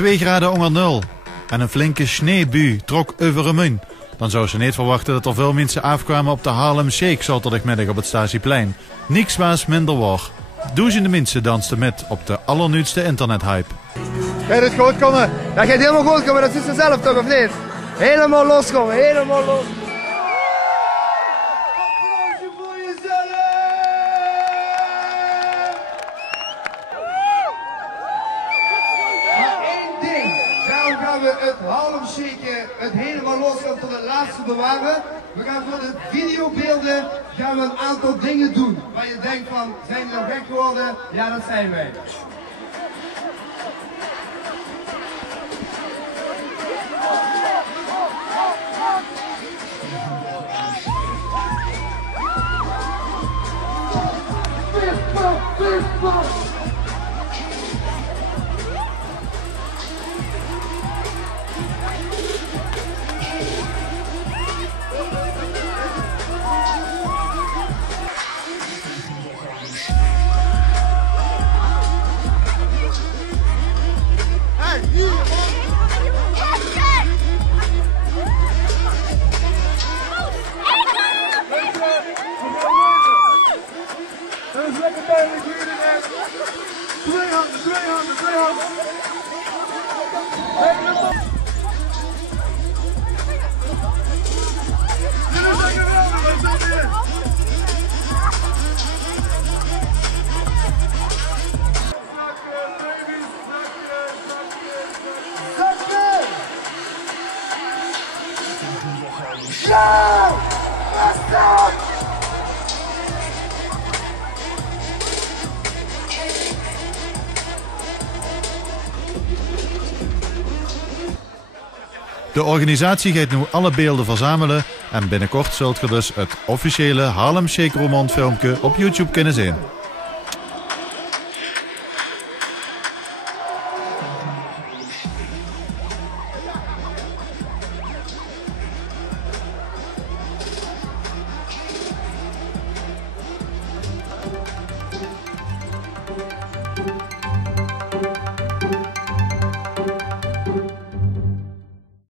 2 graden onder nul en een flinke sneeuwbui trok over een muun. Dan zou ze niet verwachten dat er veel mensen afkwamen op de Harlem Shake zaterdagmiddag op het Statieplein. Niks was minder waar. Duizenden mensen dansten met op de allernieuwste internethype. Gaat het goed komen? Dat gaat helemaal goed komen, dat is ze zelf toch of niet? Helemaal loskomen, helemaal los. Applausje voor jezelf! Maar één ding, daarom gaan we het Harlem Shake het helemaal loskomen tot het laatste bewaren. We gaan voor de videobeelden gaan we een aantal dingen doen. Waar je denkt van, zijn we nou gek geworden? Ja, dat zijn wij. Lekker duidelijk hier in het. 2 handen, 2 handen, 2 handen. Jullie zijn geweldig, wat zit hier? Zakken, baby's, zakken. Ja! Basta! De organisatie gaat nu alle beelden verzamelen en binnenkort zult je dus het officiële Harlem Shake Roermond filmpje op YouTube kunnen zien.